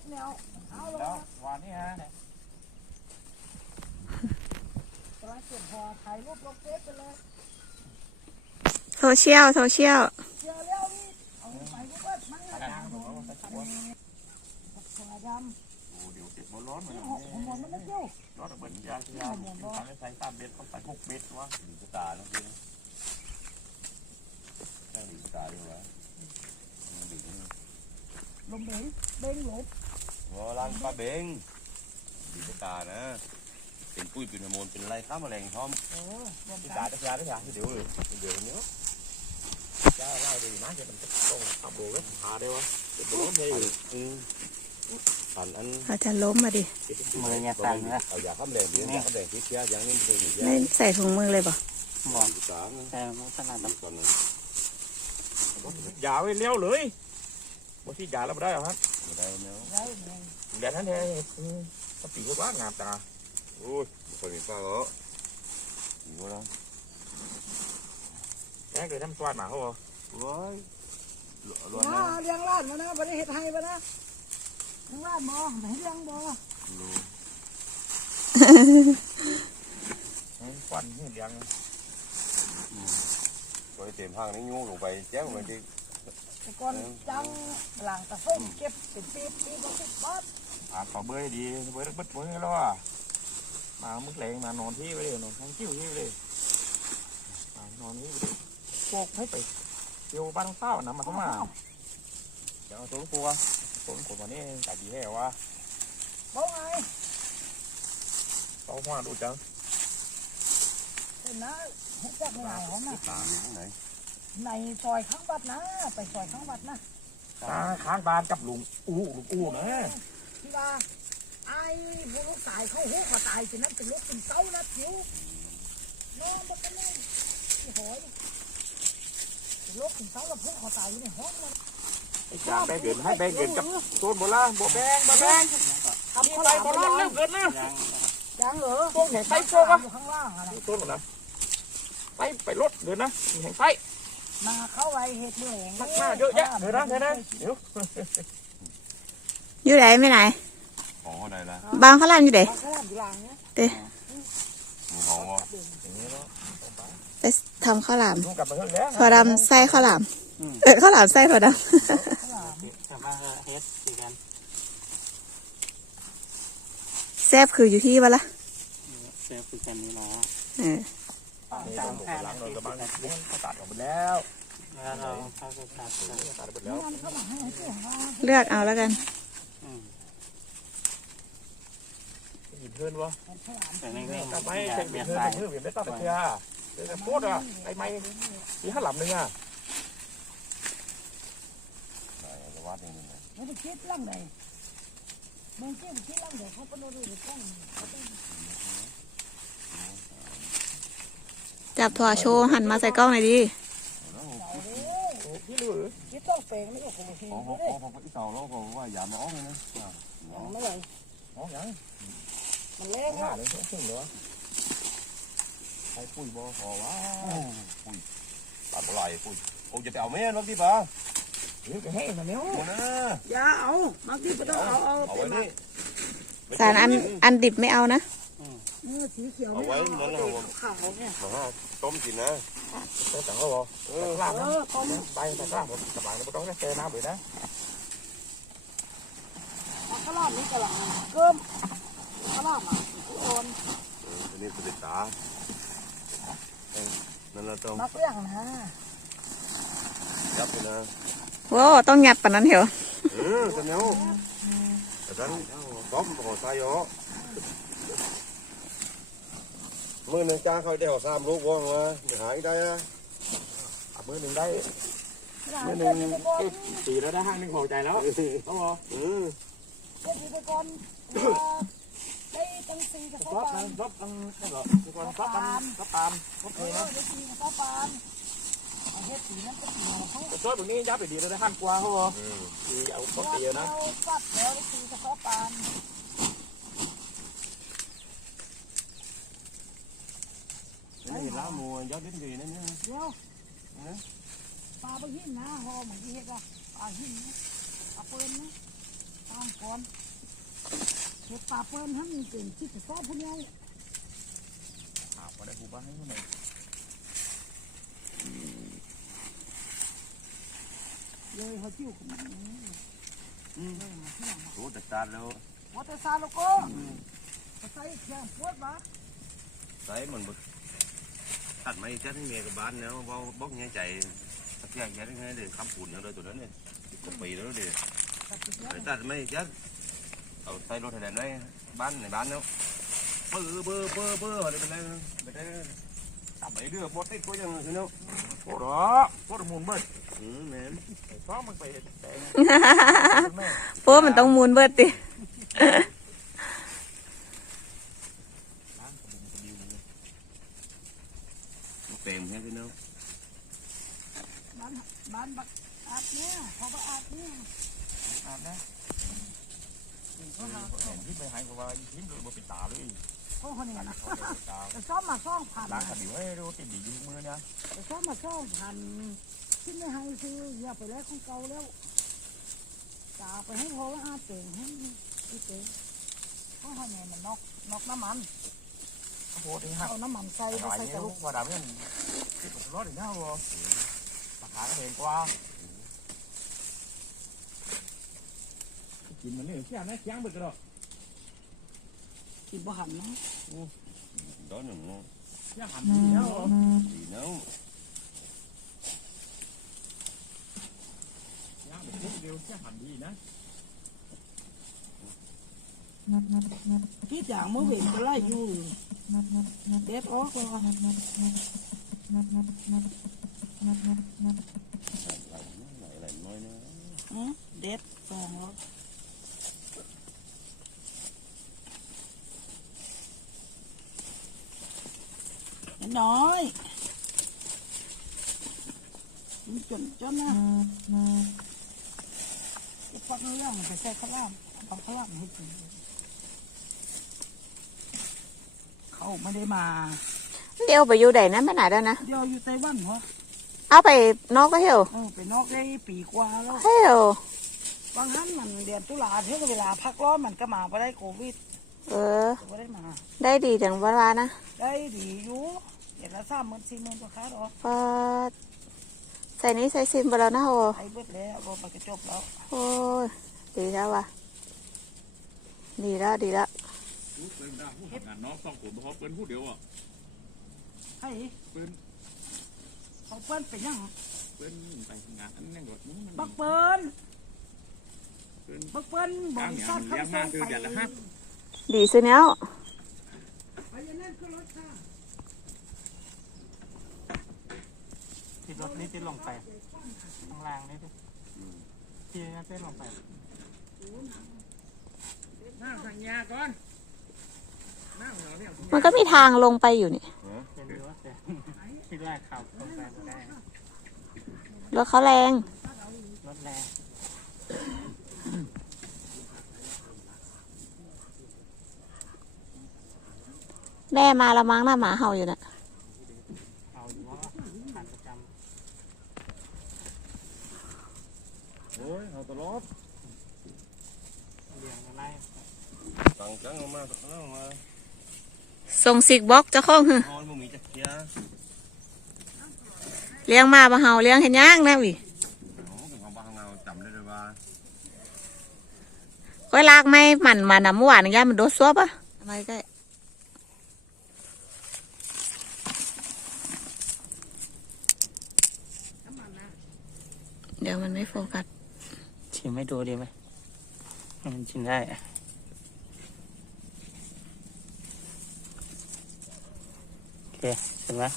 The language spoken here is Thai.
กแนวเอาลงแล้วมาวานนี้ฮะเนี่ยกำลังเก็บหอถ่ายรูปลงเฟซไปเลยโซเชียลโซเชียลเจอแล้วนี่เอาไปก็ว่ามันทางจานั้งนหผมอว่ามันจะปวดหัวดโอ้เดี๋ยวเจ็บร้อนเหมือนำกันหอมหอมมันไม่เที่ยวรอดเบิดยาที่ยาทำให้ใส่ตามเบ็ดเขาใส่พวกเบ็ดวะดีตาแล้วพี่นั่งดีตาดีวะดีลมเบงเบงหลบ งอร้านป้าเบงดีตานะ เป็นปุ้ยเป็นฮอร์โมนเป็นไรข้ามแมลงพร้อมเออรวมดีกัตานได้ยาได้ยาที่เดี๋ยวเลยเดี๋ยวนี้ยาเล่าดีนะจะมันจะต้องขับโบกหาได้วะเดี๋ยวล้มเลยอืมอันอันเราจะล้มมาดิ มือเนี่ยตังนะเอายาข้ามแรงดียาข้ามแรงที่เชียอย่างนี้มันเป็นยาไม่ใส่ถุงมือเลยป่ะบอกดีตาแต่มันขนาดตอนนั้นยาไว้เลี้ยวเลยบางทียาเราไม่ได้หรอฮะไม่ได้เนาะได้ แมงแดดท่านเนี่ยสปีกว่างามตาโอ้ยคนมีป้าเหรออยู่แล้วแค่เคยทำสวัสดมาเขาบอกโอ้ยร้อนนะนะเลี้ยงล้านมานะบันนี้เห็ดไทยมานะเลี้ยงล้านบ่ไหนเลี้ยงบ่รู้ควันเลี้ยงไปเต็มห้างนี่งูลงไปแจ้งลงไปดิแต่ก่อนจังหลังตะส้มเก็บเป็นปีปีละสิบบาท อ่าขอเบยดีเบยบึดมือแล้วอะมามึกแรงมานอนที่ไปเลยนอนทั้งกิ้วที่ไปเลยมานอนนี่ไปเลยพวกให้ไปเที่ยวบ้านเต้านะมาเข้ามาเดี๋ยวตัวกูวะตัวกูมานี่แต่ดีแค่วะบ่ไงต้องหัวดูจังเป็นนะเห็ดจากไหนของน่ะตาอยู่ไหนในซอยข้างวัดนะ ไปซอยข้างวัดนะตาค้างบานกับลุงอู้ลุงอู้นะ ที่ว่าไอ้พวกลูกตายเขาหูเขาตายจะนั้นเป็นลูกเป็นเต้านะผิวน้องมันก็นั่งที่หอยเป็นลูกเป็นเต้าแล้วพวกเขาตายอยู่ในห้องมันจางแบงเกินให้แบงเกินกับต้นโบราณโบแบงโบแบงทำนี่ข้าวไปหลามโบราณเร็วเกินนะยังยังเหรอต้นแห่งไฟโฟข้าวหกะลามอยู่ข้างล่างอะไรต้นนะไปไปรถเดินนะแห่งไฟมาเข้าไว้เห็ดเหนื่อยมักมาเยอะแยะเดินนะเดินนะเดี๋ยว อยู่ไหนไม่ไหนของเขาได้ละบางเขาลานอยู่ไหนมาข้าวหลามอยู่หลังเนี่ยมีของวะอย่างนี้เนาะไปทำข้าวหลามลุงกลับมาเพิ่งแล้วถั่วดำไส้ข้าวหลาม เออข้าวหลามไส้ถั่วดข้าวหลามแต่ว่าเฮดสีกันำ แซ่บคืออยู่ที่วะละเซฟคือกันนี่เนาะเออนี่ต้นหลังเรากำลังลุงเขาตัดออกไปแล้วแล้วเราเข้ากับตัดกันตัดไปแล้วมันเข้ามาให้เสียงว่าเลือกเอาแล้วกันอืม หยิบเพื่อนวะข้าวหลามแต่ในเรื่องกลับไม่ไม่อยาเป็กนเบียดเพื่อนตายเป็นเพื่อนเป็นตัดตะเกียบเดี๋ยวจะพูดอะไอ้ไม้ที่ข้าหลับนึงอะไหนจะวัดอย่างนี้นะไม่ได้คิดล่างไหนบางทีคิดล่างไหนเขาก็ดูดูกล้องเขาต้องจับถั่วโชว์หันมาใส่กล้องหน่อยดิ พี่รู้หรือคิดต้องเปลงนี่ก็คงเห็นของไม่ของได้ของอีเต่าเราก็ว่าอย่ามาอ้อมเลยนะไม่เลยอ๋อยังมันเล่หนน้าอะเลยต้องขึ้นเหรอใช้ปุ้ยบ่พอวะปุ้ยตัดบ่ไหลปุ้ยผมจะไปเอาแม่รถที่ป่ะ เฮ้ยจะให้มันเนี้ยโอ้นะอย่าเอาบางทีก็ต้องเอาเอาเอาไว้นนี่สารอันอันดิบไม่เอานะมือสีเขียวไม่เอาเอาขาวเนี่ยมาต้มกินนะแต่แต่เขาบอกเออกลามเอนะไปแต่กลามผมกระบางไม่ต้องแช่น้ำเลยนะข้าวลามนี่กระหล่ำเกิมข้าวลามอะโอนอันนี้เป็นตานั่นเราต้องมักเรื่องนะยับไปนะว้าต้องยัดปนนั้นเหรอเออกันเนาะแต่กันต้มห่อใส่เหรอ มื่อนึงจ้างเขาได้ห่อสามลูกว่างมาหายได้อะมือหนึ่งได้มืมืออหหนึ่นึ่งงตีแล้วได้ห้างหนึ่งพอใจแล้วเขาบอกเออเจ้าพิธีกรได้ตั้งสี่กับรข้าวบปานั้นนรบนั้นนี่เหรอทุกคนรบนั้นรบตามรบเอเลยอนะได้สี่กับข้าวปานเอาเฮ็ดสีนั้นก็สีของเขาแต่ซอยแบบนี้ยับไปดีเราได้ห้างกว่าเขาบอกอืมตีเอาต้นตีนะเราปัดแล้วได้สี่กับข้าวปาน นี่เห็นแล้วมัวยอดดิ้นดีนั่นนี่เดี๋ยวปลาไปหินนะหอเหมือนที่เฮ็ดว่าปลาหินนะปลาเปิ้ลนะปลาต้องก่อนเห็ดปลาเปิ้ลทั้งนี้เป็นที่จะซ่อนพวกนี้ถามว่าได้ผู้บ้านให้ไหมเลยเขาจิ้วขึ้นมาโอ้จัดการแล้ววอเตอร์ซาโลโก้เขาใส่เคียงปวดบ้าใส่มันบด ตัดไม้จัดให้เมียกับบ้านแล้วเบาบกเงี้ยใจตัดแยกแยะได้ไงเดี๋ยวคำปุ่นแล้วเลยตัวนั้นเนี่ยสิบกว่าปีแล้วเดี๋ยวตัดติดแล้วไปตัดไม่จัดเอาใส่รถแถวไหนบ้านในบ้านแล้วเบื่อเบื่อเบื่อเบื่ออะไรเป็นไรเป็นไรตับไปเรือบดติดก็ยังคือเนาะโคตรโคตรมูลเบิดอืมแม่นไอ้ฟ้องมันไปแต่งแม่เพราะว่ามันต้องมูนเบิดติ ล้างกระบุงกระดิวเลย เต็มแค่พี่เนาะบ้านบ้านบักอาดเนี่ยเขาก็อาดเนี่ยอาบนะเขาหาเห็นที่ไปหายกว่าทิ้งโดยบ่ปิดตาเลยเขาคนนี้นะเขาไปปิดตาจะซ่อมมาซ่องผ่านล้างกระดิวให้ดูติดดีอยู่มือเนี่ยจะซ่อมมาซ่องผ่านที่ไม่ให้ซื้ออย่าไปแล้วของเก่าแล้วจาไปให้พอว่าอาเต่งให้ที่เต่งเขาให้แม่มันนอกนอกน้ำมัน โคตรที่หักเอาน้ำมันใส่ไอ้ไปหน่อยใส่นี่กระลุกว่าดำเนี่ยติดกับรถอีกแล้ววะราคาก็เห็นกว่ากินมันนี่เชี่ยนะเชี่ยงเบิดกระโดดกินบ่หันนะ đó là ngon เชี่ยงหันดีแล้ว thì nó ย่างแบบเดียวเชี่ยงหันดีนะที่อย่างมือเว้นก็ไล่อยู่ เด็ดออกก็ lại lại nói nó อืมเด็ดสองแล้วน้อยมันจนจนนะจะฟัก เรื่องไปใส่ข้าวหลามเอาข้าวหลามให้กินเขาไม่ได้มา เดี๋ยวไปอยู่ใดนั้นไปไหนแล้วนะเดี๋ยวอยู่ไต้หวันเหรอเอาไปนอกก็เหี่ยวเออไปนอกได้ปีกว่าแล้วเหี่ยวบางครั้งมันเดือนตุลาเท่าเวลาพักร้อนมันก็มาไ่ได้โควิด เออก็ไม่ได้มา ได้ดีจังเวลานะได้ดีอยู่เดือนละสามหมื่นสี่หมื่นตัวค้าดอกพอใส่นี้ใส่ซิมไปแล้วนะโอ้ไอ้เบิดแล้วรถมันก็จบแล้ว โอ้ยดีแล้วว่ะดีแล้วดีแล้ว เป็นได้พูดงานน้องสองคนเพราะเป็นพูดเดียวอะให้เป็นเขาเปิ้นไปยังเป็นไปงานอันนี้ก็มันบักเปิ้นเป็นบักเปิ้นบริษัทเลี้ยงคำมาสั่งไปดีสุดแล้วไปอยังนั้นก็รถค่ะติดรถนี่ติดลงไปข้างล่างนี่ดิดที่นี่ติดลงไปนั่งสัญญาก่อนนั่งเหรอเนี่ย มันก็มีทางลงไปอยู่นี่เป็นรั้วแต่ที่แรกขับลงไปไม่ได้รถเขาแรงรถแรงแม่มาละมั้งหน้าหมาเห่าอยู่น่ะเอาอยู่ว่าผ่านประจโอ้ยเอาตลอดำเรียงมาไล่ tăng trắng mà nó mà ส่งสิกบล็อกเจ้าของหึ ngon mà mình chắc kia เลี้ยงมาบ่เห่าเลี้ยงเห็นย่างนะวิ nó cái con ba ngào chậm đây rồi ba ก้อยลากไม่หมันมานะเมื่อวานย่ามันโดดซัวปะทำไมใกล้เดี๋ยวมันไม่โฟกัสชิมให้ดูดีไหมมันชิมได้ 对，怎么？